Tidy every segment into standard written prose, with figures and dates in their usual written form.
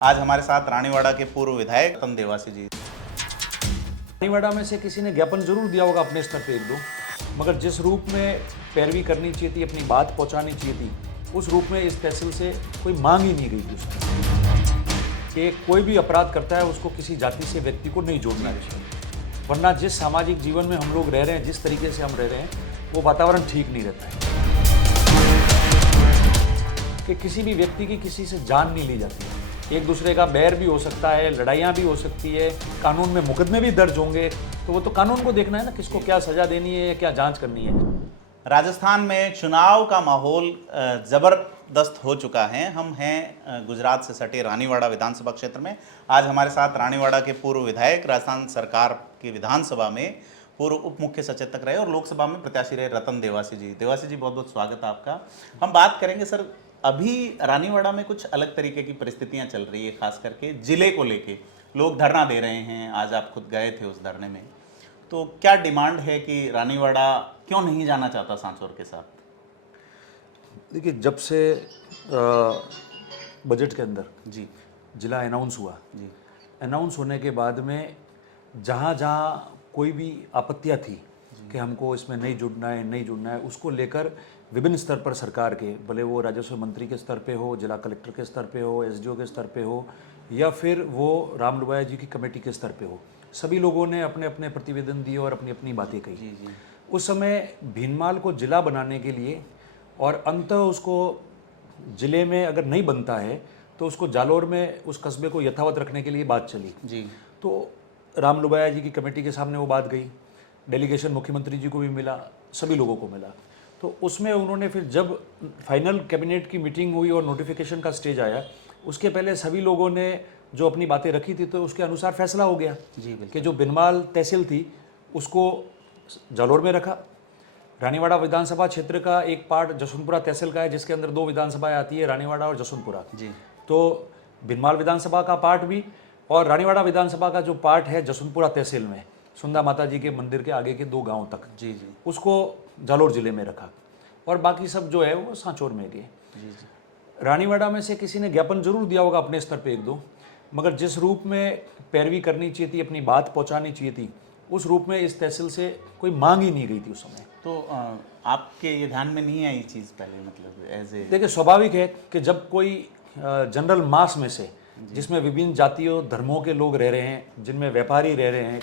आज हमारे साथ रानीवाड़ा के पूर्व विधायक रतन देवासी जी। रानीवाड़ा में से किसी ने ज्ञापन जरूर दिया होगा अपने स्तर पे एक दो, मगर जिस रूप में पैरवी करनी चाहिए थी, अपनी बात पहुंचानी चाहिए थी, उस रूप में इस तहसील से कोई मांग ही नहीं गई थी उसमें कि कोई भी अपराध करता है उसको किसी जाति से व्यक्ति को नहीं जोड़ना चाहिए। वरना जिस सामाजिक जीवन में हम लोग रह रहे हैं, जिस तरीके से हम रह रहे हैं, वो वातावरण ठीक नहीं रहता है कि किसी भी व्यक्ति की किसी से जान नहीं ली जाती है। एक दूसरे का बैर भी हो सकता है, लड़ाइयाँ भी हो सकती है, कानून में मुकदमे भी दर्ज होंगे, तो वो तो कानून को देखना है ना, किसको क्या सजा देनी है या क्या जांच करनी है। राजस्थान में चुनाव का माहौल जबरदस्त हो चुका है। हम हैं गुजरात से सटे रानीवाड़ा विधानसभा क्षेत्र में। आज हमारे साथ रानीवाड़ा के पूर्व विधायक, राजस्थान सरकार की विधानसभा में पूर्व उप मुख्य सचेतक रहे और लोकसभा में प्रत्याशी रहे रतन देवासी जी। देवासी जी, बहुत बहुत स्वागत है आपका। हम बात करेंगे सर, अभी रानीवाड़ा में कुछ अलग तरीके की परिस्थितियां चल रही है, खास करके जिले को लेके लोग धरना दे रहे हैं। आज आप खुद गए थे उस धरने में, तो क्या डिमांड है कि रानीवाड़ा क्यों नहीं जाना चाहता सांचौर के साथ? देखिए, जब से बजट के अंदर जी जिला अनाउंस हुआ, जी अनाउंस होने के बाद में जहाँ जहाँ कोई भी आपत्तियाँ थी कि हमको इसमें नहीं जुड़ना है, उसको लेकर विभिन्न स्तर पर सरकार के, भले वो राजस्व मंत्री के स्तर पे हो, जिला कलेक्टर के स्तर पे हो, एसडीओ के स्तर पे हो, या फिर वो राम लुबाया जी की कमेटी के स्तर पे हो, सभी लोगों ने अपने अपने प्रतिवेदन दिए और अपनी अपनी बातें कही। जी जी उस समय भीनमाल को जिला बनाने के लिए और अंततः उसको जिले में अगर नहीं बनता है तो उसको जालोर में उस कस्बे को यथावत रखने के लिए बात चली। जी तो राम लुबाया जी की कमेटी के सामने वो बात गई, डेलीगेशन मुख्यमंत्री जी को भी मिला, सभी लोगों को मिला। तो उसमें उन्होंने फिर जब फाइनल कैबिनेट की मीटिंग हुई और नोटिफिकेशन का स्टेज आया, उसके पहले सभी लोगों ने जो अपनी बातें रखी थी तो उसके अनुसार फैसला हो गया जी कि जो भीनमाल तहसील थी उसको जालोर में रखा। रानीवाड़ा विधानसभा क्षेत्र का एक पार्ट जसवंतपुरा तहसील का है, जिसके अंदर दो विधानसभाएं आती है, रानीवाड़ा और जसवंतपुरा। जी तो भीनमाल विधानसभा का पार्ट भी और रानीवाड़ा विधानसभा का जो पार्ट है जसवंतपुरा तहसील में, सुंदा माता जी के मंदिर के आगे के 2 गांव तक, जी जी उसको जालोर जिले में रखा और बाकी सब जो है वो सांचौर में गए। जी जी रानीवाड़ा में से किसी ने ज्ञापन जरूर दिया होगा अपने स्तर पे एक दो, मगर जिस रूप में पैरवी करनी चाहिए थी, अपनी बात पहुंचानी चाहिए थी, उस रूप में इस तहसील से कोई मांग ही नहीं गई थी उस समय। तो आपके ये ध्यान में नहीं आई चीज़ पहले, मतलब एज ए? देखिए, स्वाभाविक है कि जब कोई जनरल मास में से, जिसमें विभिन्न जातियों धर्मों के लोग रह रहे हैं, जिनमें व्यापारी रह रहे हैं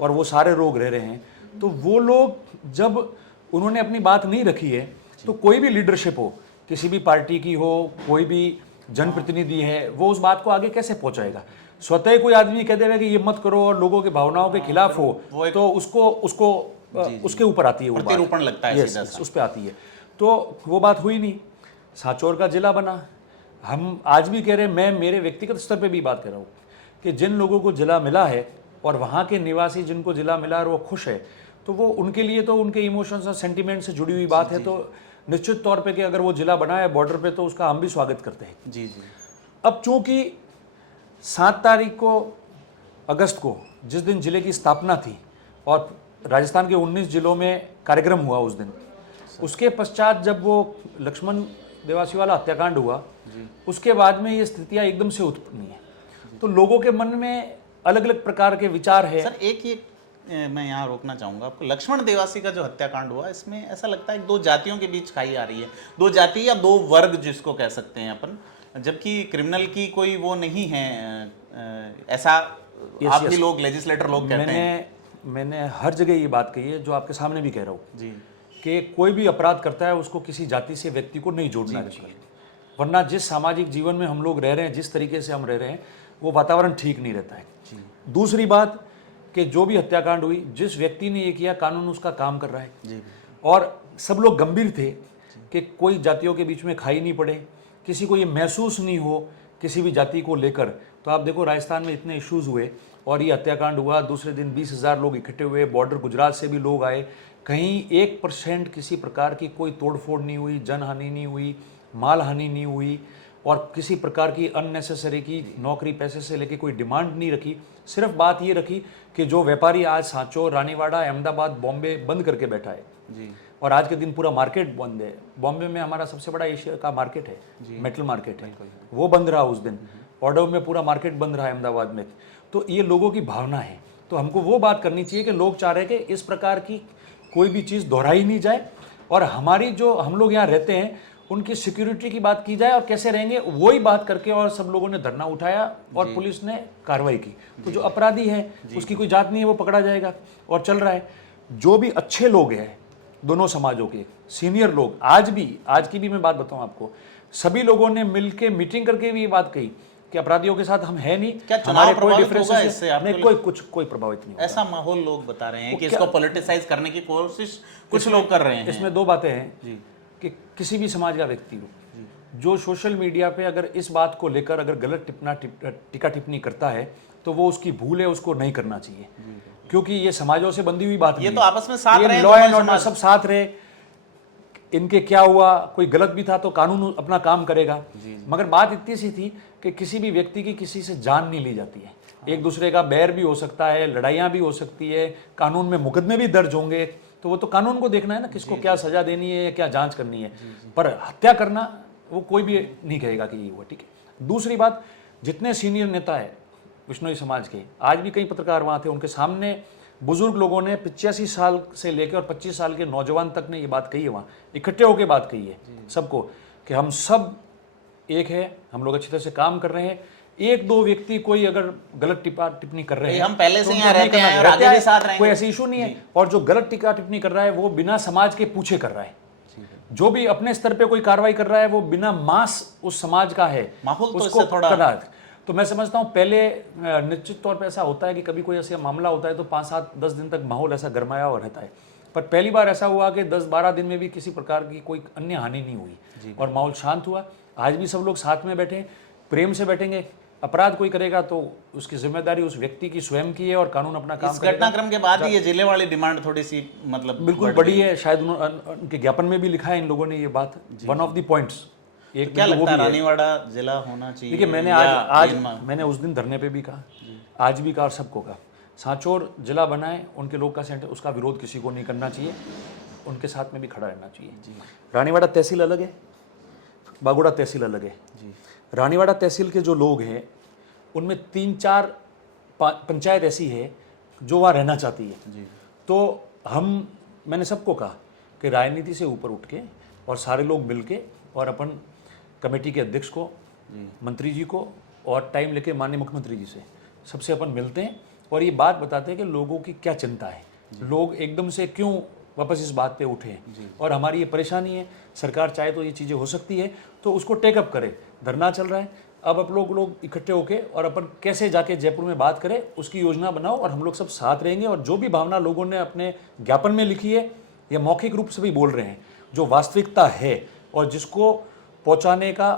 और वो सारे लोग रह रहे हैं, तो वो लोग जब उन्होंने अपनी बात नहीं रखी है, तो कोई भी लीडरशिप हो, किसी भी पार्टी की हो, कोई भी जनप्रतिनिधि है, वो उस बात को आगे कैसे पहुंचाएगा? स्वतः कोई आदमी कह देगा कि ये मत करो और लोगों के भावनाओं के खिलाफ हो, तो उसको उसके ऊपर आती है, वो प्रतिरूपण लगता है, सीधा सा उस पर आती है। तो वो बात हुई नहीं, सांचौर का जिला बना। हम आज भी कह रहे हैं, मैं मेरे व्यक्तिगत स्तर पे भी बात कर रहा हूँ कि जिन लोगों को जिला मिला है और वहाँ के निवासी जिनको जिला मिला और वो खुश है, तो वो उनके लिए तो उनके इमोशंस और सेंटिमेंट से जुड़ी हुई बात है। तो निश्चित तौर पे कि अगर वो जिला बना है बॉर्डर पे, तो उसका हम भी स्वागत करते हैं। जी जी अब चूंकि 7 तारीख को अगस्त को, जिस दिन जिले की स्थापना थी और राजस्थान के 19 जिलों में कार्यक्रम हुआ उस दिन, उसके पश्चात जब वो लक्ष्मण देवासी वाला हत्याकांड हुआ, उसके बाद में ये स्थितियां एकदम से उत्पन्न हुई हैं। तो लोगों के मन में अलग अलग प्रकार के विचार है। सर, एक ये मैं यहाँ रोकना चाहूँगा आपको। लक्ष्मण देवासी का जो हत्याकांड हुआ, इसमें ऐसा लगता है 2 जातियों के बीच खाई आ रही है, 2 जाति या 2 वर्ग जिसको कह सकते हैं अपन, जबकि क्रिमिनल की कोई वो नहीं है, ऐसा आप भी लोग, लेजिस्लेटर लोग कहते हैं। मैंने हर जगह ये बात कही है, जो आपके सामने भी कह रहा हूँ जी कि कोई भी अपराध करता है उसको किसी जाति से व्यक्ति को नहीं जोड़ना चाहिए। वरना जिस सामाजिक जीवन में हम लोग रह रहे हैं, जिस तरीके से हम रह रहे हैं, वो वातावरण ठीक नहीं रहता है। दूसरी बात कि जो भी हत्याकांड हुई, जिस व्यक्ति ने ये किया, कानून उसका काम कर रहा है जी और सब लोग गंभीर थे कि कोई जातियों के बीच में खाई नहीं पड़े, किसी को ये महसूस नहीं हो किसी भी जाति को लेकर। तो आप देखो, राजस्थान में इतने इश्यूज हुए और ये हत्याकांड हुआ, दूसरे दिन 20,000 लोग इकट्ठे हुए, बॉर्डर गुजरात से भी लोग आए, कहीं 1% किसी प्रकार की कोई तोड़फोड़ नहीं हुई, जनहानि नहीं हुई, माल हानि नहीं हुई और किसी प्रकार की अननेसेसरी की नौकरी पैसे से लेके कोई डिमांड नहीं रखी। सिर्फ बात ये रखी कि जो व्यापारी आज सांचौर, रानीवाड़ा, अहमदाबाद, बॉम्बे बंद करके बैठा है जी और आज के दिन पूरा मार्केट बंद है। बॉम्बे में हमारा सबसे बड़ा एशिया का मार्केट है, मेटल मार्केट है, वो बंद रहा उस दिन। ऑर्डर में पूरा मार्केट बंद रहा है अहमदाबाद में। तो ये लोगों की भावना है। तो हमको वो बात करनी चाहिए कि लोग चाह रहे हैं कि इस प्रकार की कोई भी चीज़ दोहराई नहीं जाए, और हमारी जो हम लोग यहाँ रहते हैं उनकी सिक्योरिटी की बात की जाए और कैसे रहेंगे वही बात करके, और सब लोगों ने धरना उठाया और पुलिस ने कार्रवाई की। तो जो अपराधी है उसकी कोई जात नहीं है, वो पकड़ा जाएगा और चल रहा है। जो भी अच्छे लोग हैं दोनों समाजों के सीनियर लोग, आज की भी मैं बात बताऊं आपको, सभी लोगों ने मिलके मीटिंग करके भी ये बात कही कि अपराधियों के साथ हम है नहीं। क्या चुनाव प्रभावित होगा इससे? नहीं, कोई प्रभावित नहीं होगा। ऐसा माहौल लोग बता रहे हैं कि इसको पॉलिटिसाइज करने की कोशिश कुछ लोग कर रहे हैं। इसमें दो बातें हैं कि किसी भी समाज का व्यक्ति हो जो सोशल मीडिया पे अगर इस बात को लेकर अगर गलत टीका टिप्पणी करता है तो वो उसकी भूल है, उसको नहीं करना चाहिए, क्योंकि ये समाजों से बंधी हुई बात नहीं ये है। तो आपस में साथ रहे, लॉ एंड ऑर्डर सब साथ रहे। इनके क्या हुआ, कोई गलत भी था तो कानून अपना काम करेगा, मगर बात इतनी सी थी कि किसी भी व्यक्ति की किसी से जान नहीं ली जाती है। एक दूसरे का बैर भी हो सकता है, लड़ाइयाँ भी हो सकती है, कानून में मुकदमे भी दर्ज होंगे, तो वो तो कानून को देखना है ना, किसको क्या सजा देनी है या क्या जांच करनी है। पर हत्या करना वो कोई भी नहीं कहेगा कि ये हुआ, ठीक है। दूसरी बात, जितने सीनियर नेता है विश्नोई समाज के, आज भी कई पत्रकार वहाँ थे, उनके सामने बुजुर्ग लोगों ने 85 साल से लेकर और 25 साल के नौजवान तक ने ये बात कही है, वहाँ इकट्ठे होकर बात कही है सबको कि हम सब एक है, हम लोग अच्छी तरह से काम कर रहे हैं। एक दो व्यक्ति कोई अगर गलत टिप्पणी कर रहे हैं, हम पहले से तो यहाँ रहते हैं और आगे भी साथ रहेंगे, कोई ऐसी इशू नहीं है। और जो गलत टीका टिप्पणी कर रहा है वो बिना समाज के पूछे कर रहा है। जो भी अपने स्तर पे कोई कार्रवाई कर रहा है वो बिना मास उस समाज का है, माहौल तो उसको इससे थोड़ा तो मैं समझता हूँ पहले निश्चित तौर पे ऐसा होता है कि कभी कोई ऐसा मामला होता है तो 5-7-10 दिन तक माहौल ऐसा गरमाया हुआ रहता है, पर पहली बार ऐसा हुआ कि 10-12 दिन में भी किसी प्रकार की कोई अन्य हानि नहीं हुई और माहौल शांत हुआ। आज भी सब लोग साथ में बैठे, प्रेम से बैठेंगे। अपराध कोई करेगा तो उसकी जिम्मेदारी उस व्यक्ति की स्वयं की है और कानून अपना काम करेगा। इस घटनाक्रम के बाद ही ये जिले वाली डिमांड थोड़ी सी मतलब बिल्कुल बड़ी है, शायद उनके ज्ञापन में भी लिखा है इन लोगों ने ये बात, वन ऑफ द पॉइंट्स। एक क्या लगता है रानीवाड़ा जिला होना चाहिए? देखिए, मैंने आज मैंने उस दिन धरने पे भी कहा, आज भी कहा और सबको कहा, सांचौर जिला बनाए, उनके लोग का सेंटर, उसका विरोध किसी को नहीं करना चाहिए, उनके साथ में भी खड़ा रहना चाहिए। रानीवाड़ा तहसील अलग है, बागोड़ा तहसील अलग है। रानीवाड़ा तहसील के जो लोग हैं उनमें 3-4 पंचायत ऐसी है जो वहाँ रहना चाहती है। तो मैंने सबको कहा कि राजनीति से ऊपर उठ के और सारे लोग मिल के और अपन कमेटी के अध्यक्ष को, मंत्री जी को और टाइम लेके माननीय मुख्यमंत्री जी से सबसे अपन मिलते हैं और ये बात बताते हैं कि लोगों की क्या चिंता है, लोग एकदम से क्यों वापस इस बात पे उठे हैं और हमारी ये परेशानी है। सरकार चाहे तो ये चीज़ें हो सकती है तो उसको टेकअप करे। धरना चल रहा है, अब आप लोग इकट्ठे होके और अपन कैसे जाके जयपुर में बात करें उसकी योजना बनाओ और हम लोग सब साथ रहेंगे। और जो भी भावना लोगों ने अपने ज्ञापन में लिखी है या मौखिक रूप से भी बोल रहे हैं, जो वास्तविकता है और जिसको पहुंचाने का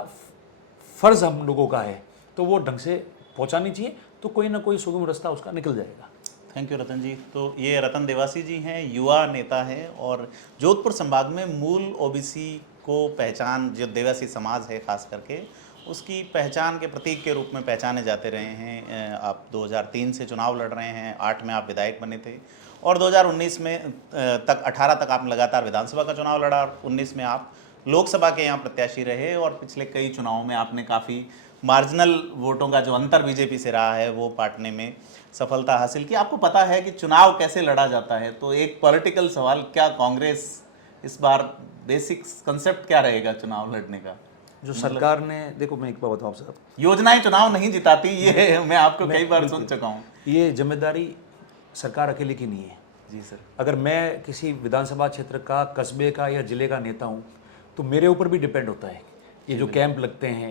फर्ज हम लोगों का है, तो वो ढंग से पहुंचानी चाहिए, तो कोई ना कोई सुगम रास्ता उसका निकल जाएगा। थैंक यू रतन जी। तो ये रतन देवासी जी हैं, युवा नेता हैं और जोधपुर संभाग में मूल ओबीसी को पहचान, जो देवासी समाज है खास करके, उसकी पहचान के प्रतीक के रूप में पहचाने जाते रहे हैं। आप 2003 से चुनाव लड़ रहे हैं, 8 में आप विधायक बने थे और 2019 में तक 18 तक आपने लगातार विधानसभा का चुनाव लड़ा और 19 में आप लोकसभा के यहाँ प्रत्याशी रहे और पिछले कई चुनावों में आपने काफ़ी मार्जिनल वोटों का जो अंतर बीजेपी से रहा है वो पाटने में सफलता हासिल की। आपको पता है कि चुनाव कैसे लड़ा जाता है, तो एक पॉलिटिकल सवाल, क्या कांग्रेस इस बार बेसिक कंसेप्ट क्या रहेगा चुनाव लड़ने का? जो सरकार ने, देखो मैं एक बार बताऊँ साहब, योजनाएं चुनाव नहीं जिताती, ये मैं आपको कई बार सुन चुका हूँ। ये जिम्मेदारी सरकार अकेले की नहीं है। जी सर। अगर मैं किसी विधानसभा क्षेत्र का, कस्बे का या जिले का नेता हूँ तो मेरे ऊपर भी डिपेंड होता है। ये जो कैंप लगते हैं,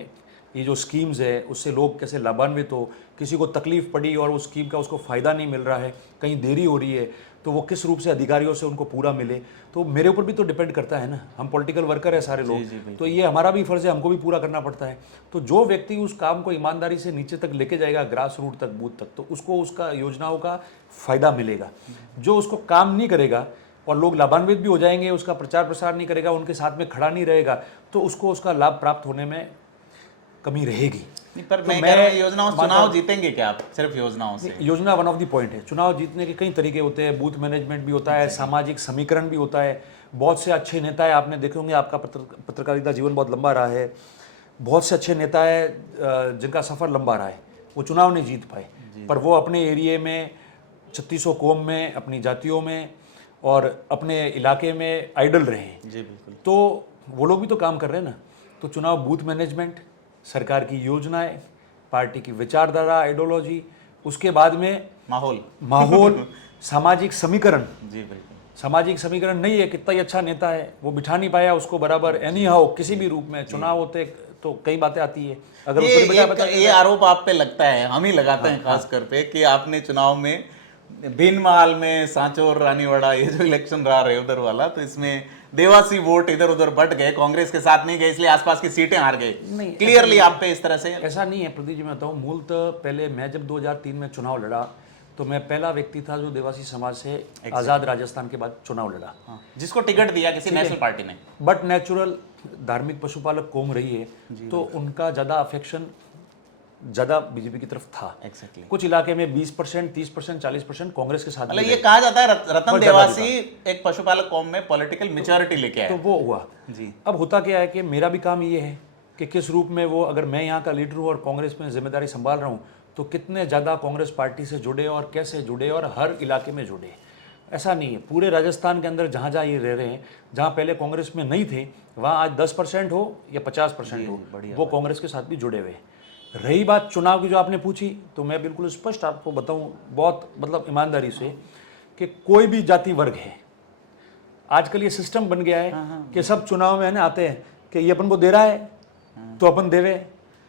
ये जो स्कीम्स है, उससे लोग कैसे लाभान्वित हो, किसी को तकलीफ पड़ी और उस स्कीम का उसको फ़ायदा नहीं मिल रहा है, कहीं देरी हो रही है, तो वो किस रूप से अधिकारियों से उनको पूरा मिले, तो मेरे ऊपर भी तो डिपेंड करता है ना। हम पॉलिटिकल वर्कर है सारे लोग, तो ये हमारा भी फर्ज है, हमको भी पूरा करना पड़ता है। तो जो व्यक्ति उस काम को ईमानदारी से नीचे तक लेके जाएगा, ग्रास रूट तक, बूथ तक, तो उसको उसका योजनाओं का फ़ायदा मिलेगा। जो उसको काम नहीं करेगा और लोग लाभान्वित भी हो जाएंगे, उसका प्रचार प्रसार नहीं करेगा, उनके साथ में खड़ा नहीं रहेगा, तो उसको उसका लाभ प्राप्त होने में कमी रहेगी। पर तो मैं कह रहा हूं, योजनाओं से चुनाव जीतेंगे क्या आप सिर्फ योजनाओं से? योजना वन ऑफ द पॉइंट है। चुनाव जीतने के कई तरीके होते हैं, बूथ मैनेजमेंट भी होता है, सामाजिक समीकरण भी होता है। बहुत से अच्छे नेता है, आपने देखे होंगे, आपका पत्रकारिता जीवन बहुत लंबा रहा है, बहुत से अच्छे नेता है जिनका सफ़र लंबा रहा है, वो चुनाव नहीं जीत पाए, पर वो अपने एरिए में 3600 कौम में, अपनी जातियों में और अपने इलाके में आइडल रहे हैं। जी बिल्कुल। तो वो लोग भी तो काम कर रहे हैं ना। तो चुनाव बूथ मैनेजमेंट, सरकार की योजनाएं, पार्टी की विचारधारा, आइडियोलॉजी, उसके बाद में माहौल सामाजिक समीकरण। जी बिल्कुल। सामाजिक समीकरण नहीं है, कितना ही अच्छा नेता है वो बिठा नहीं पाया उसको बराबर, एनी हाउ किसी भी रूप में चुनाव होते तो कई बातें आती है। अगर ये आरोप आप पे लगता है, हम ही लगाते हैं खास कर पे, कि आपने चुनाव में भीनमाल में, सांचौर, रानीवाड़ा, ये जो इलेक्शन रहा रहे उधर वाला, तो इसमें देवासी वोट इधर उधर बट गए, कांग्रेस के साथ नहीं गए, इसलिए आसपास की सीटें हार गए। नहीं, क्लियरली आप पे इस तरह से ऐसा नहीं है प्रदीप जी। मैं बताऊँ, मूलतः पहले मैं जब 2003 में चुनाव लड़ा तो मैं पहला व्यक्ति था जो देवासी समाज से आज़ाद राजस्थान के बाद चुनाव लड़ा। जिसको टिकट दिया किसी नेशनल पार्टी ने। बट नेचुरल धार्मिक पशुपालक कौम रही है तो उनका ज़्यादा अफेक्शन ज़्यादा बीजेपी की तरफ था। Exactly. कुछ इलाके में 20%, 30%, 40% कांग्रेस के साथ। मतलब ये कहा जाता है रतन देवासी एक पशुपालक कौम में पॉलिटिकल मैच्योरिटी लेके आए। तो वो हुआ जी। अब होता क्या है कि मेरा भी काम ये है कि किस रूप में वो, अगर मैं यहाँ का लीडर हूँ और कांग्रेस में जिम्मेदारी संभाल रहा हूँ, तो कितने ज़्यादा कांग्रेस पार्टी से जुड़े और कैसे जुड़े और हर इलाके में जुड़े। ऐसा नहीं है, पूरे राजस्थान के अंदर जहाँ जहाँ ये रह रहे हैं, जहाँ पहले कांग्रेस में नहीं थे, वहाँ आज 10% हो या 50% हो, वो कांग्रेस के साथ भी जुड़े हुए हैं। रही बात चुनाव की जो आपने पूछी, तो मैं बिल्कुल स्पष्ट आपको बताऊँ बहुत मतलब ईमानदारी से कि कोई भी जाति वर्ग है, आजकल ये सिस्टम बन गया है कि सब चुनाव में आते हैं कि ये अपन को दे रहा है तो अपन देवे,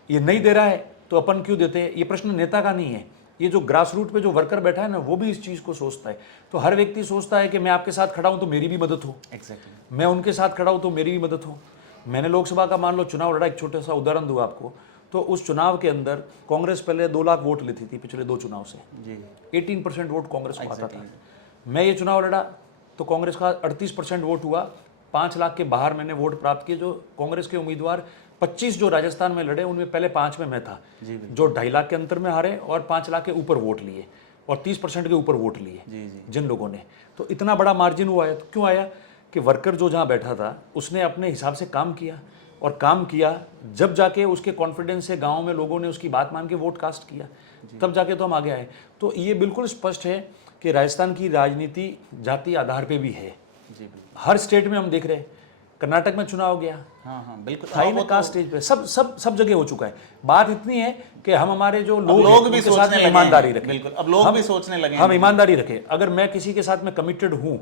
ये नहीं दे रहा है तो अपन क्यों देते हैं। ये प्रश्न नेता का नहीं है, ये जो ग्रास रूट पे जो वर्कर बैठा है ना, वो भी इस चीज़ को सोचता है। तो हर व्यक्ति सोचता है कि मैं आपके साथ खड़ा हूँ तो मेरी भी मदद हो। एग्जैक्टली। मैं उनके साथ खड़ा हूँ तो मेरी भी मदद हो। मैंने लोकसभा का मान लो चुनाव लड़ा, एक छोटा सा उदाहरण दूँ आपको, तो उस चुनाव के अंदर कांग्रेस पहले 2 लाख वोट लेती थी पिछले 2 चुनाव से जी। 18% वोट कांग्रेस को आता था। मैं ये चुनाव लड़ा तो कांग्रेस का 38% वोट हुआ। 5 लाख के बाहर मैंने वोट प्राप्त किए। जो कांग्रेस के उम्मीदवार 25 जो राजस्थान में लड़े, उनमें पहले 5 में मैं था जी। जो 2.5 लाख के अंतर में हारे और 5 लाख के ऊपर वोट लिए और 30% के ऊपर वोट लिए जिन लोगों ने। तो इतना बड़ा मार्जिन हुआ है। तो क्यों आया कि वर्कर जो जहाँ बैठा था उसने अपने हिसाब से काम किया, और काम किया जब जाके उसके कॉन्फिडेंस से गांव में लोगों ने उसकी बात मान के वोट कास्ट किया, तब जाके तो हम आगे आए। तो ये बिल्कुल स्पष्ट है कि राजस्थान की राजनीति जाति आधार पे भी है जी। हर स्टेट में हम देख रहे हैं, कर्नाटक में चुनाव गया, हाँ बिल्कुल, थाई में कास्ट स्टेज पे सब जगह हो चुका है। बात इतनी है कि हम हमारे जो लोग भी साथ में ईमानदारी रखें। बिल्कुल, अब लोग भी सोचने लगे, हम ईमानदारी रखें। अगर मैं किसी के साथ में कमिटेड हूँ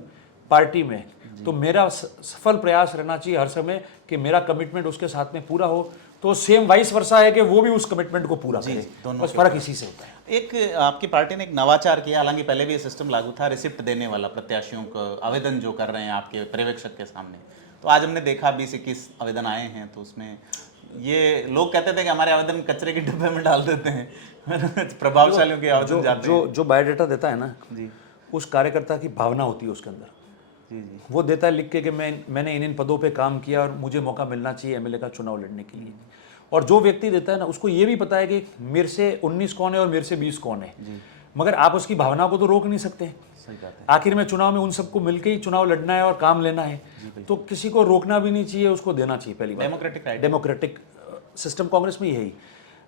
पार्टी में, तो मेरा सफल प्रयास रहना चाहिए हर समय कि मेरा कमिटमेंट उसके साथ में पूरा हो। तो सेम वाइस वर्सा है कि वो भी उस कमिटमेंट को पूरा करे, बस फर्क इसी से होता है। एक आपकी पार्टी ने एक नवाचार किया, हालांकि पहले भी ये सिस्टम लागू था, रिसिप्ट देने वाला प्रत्याशियों को आवेदन जो कर रहे हैं आपके पर्यवेक्षक के सामने। तो आज हमने देखा 20-21 आवेदन आए हैं, तो उसमें ये लोग कहते थे कि हमारे आवेदन कचरे के डिब्बे में डाल देते हैं प्रभावशालियों के आवेदन जाते हैं। जो बायोडाटा देता है ना जी, उस कार्यकर्ता की भावना होती है उसके अंदर जी। वो देता है लिख के कि मैंने इन पदों पे काम किया और मुझे मौका मिलना चाहिए एमएलए का चुनाव लड़ने के लिए। और जो व्यक्ति देता है ना, उसको ये भी पता है कि मेरे से 19 कौन है और मेरे से 20 कौन है जी। मगर आप उसकी भावना को तो रोक नहीं सकते। सही बात है। आखिर में चुनाव में उन सबको मिलकर ही चुनाव लड़ना है और काम लेना है, तो किसी को रोकना भी नहीं चाहिए, उसको देना चाहिए। पहली बात डेमोक्रेटिक सिस्टम कांग्रेस में यही।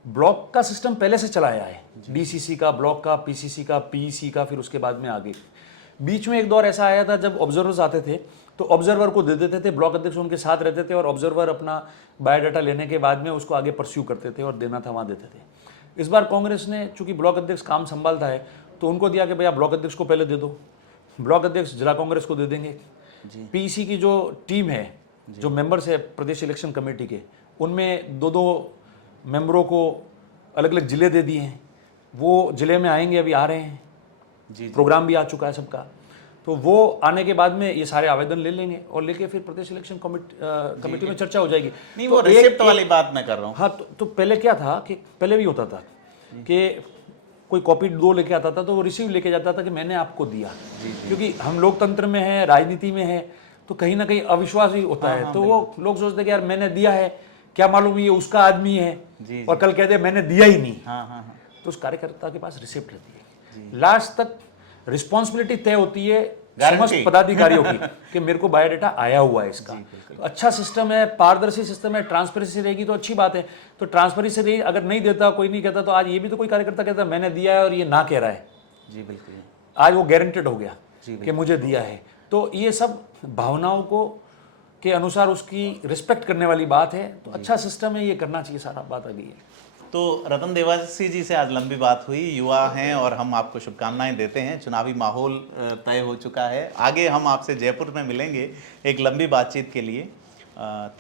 ब्लॉक का सिस्टम पहले से चलाया है, डीसीसी का, ब्लॉक का, पीसीसी का, पीईसी का, फिर उसके बाद में आगे। बीच में एक दौर ऐसा आया था जब ऑब्जर्वर्स आते थे तो ऑब्जर्वर को दे देते थे, ब्लॉक अध्यक्ष उनके साथ रहते थे और ऑब्जर्वर अपना बायोडाटा लेने के बाद में उसको आगे परस्यू करते थे और देना था वहाँ देते थे। इस बार कांग्रेस ने चूंकि ब्लॉक अध्यक्ष काम संभालता है तो उनको दिया कि भैया ब्लॉक अध्यक्ष को पहले दे दो, ब्लॉक अध्यक्ष जिला कांग्रेस को दे देंगे। पीईसी की जो टीम है, जो मेंबर्स है प्रदेश इलेक्शन कमेटी के, उनमें 2-2 मेंबरों को अलग अलग जिले दे दिए हैं। वो जिले में आएंगे, अभी आ रहे हैं जी। प्रोग्राम भी आ चुका है सबका। तो वो आने के बाद में ये सारे आवेदन ले लेंगे और लेके फिर प्रदेश इलेक्शन कमेटी में चर्चा हो जाएगी। नहीं, वो रिसिप्ट वाली बात मैं कर रहा हूँ। हाँ, तो पहले क्या था कि पहले भी होता था कि कोई कॉपी 2 लेके आता था तो वो रिसीव लेके जाता था कि मैंने आपको दिया। क्योंकि हम लोकतंत्र में है, राजनीति में है, तो कहीं ना कहीं अविश्वास ही होता है। तो वो लोग सोचते हैं कि यार मैंने दिया है, क्या मालूम ये उसका आदमी है और कल कह दे मैंने दिया ही नहीं। तो उस कार्यकर्ता के पास रिसिप्ट रहती है। लास्ट तक रिस्पॉन्सिबिलिटी तय होती है समस्त पदाधिकारियों की कि मेरे को बायोडाटा आया हुआ है इसका। तो अच्छा सिस्टम है, पारदर्शी सिस्टम है, ट्रांसपेरेंसी रहेगी तो अच्छी बात है। तो ट्रांसपेरेंसी रही, अगर नहीं देता, कोई नहीं कहता, तो आज ये भी तो कोई कार्यकर्ता कहता मैंने दिया है और ये ना कह रहा है, जी बिल्कुल, आज वो गारंटेड हो गया कि मुझे दिया है। तो ये सब भावनाओं को के अनुसार उसकी रिस्पेक्ट करने वाली बात है। तो अच्छा सिस्टम है, ये करना चाहिए, सारा बात अभी है। तो रतन देवासी जी से आज लंबी बात हुई, युवा हैं और हम आपको शुभकामनाएं देते हैं। चुनावी माहौल तय हो चुका है, आगे हम आपसे जयपुर में मिलेंगे एक लंबी बातचीत के लिए।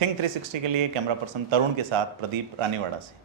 थिंक 360 के लिए कैमरा पर्सन तरुण के साथ प्रदीप रानीवाड़ा से।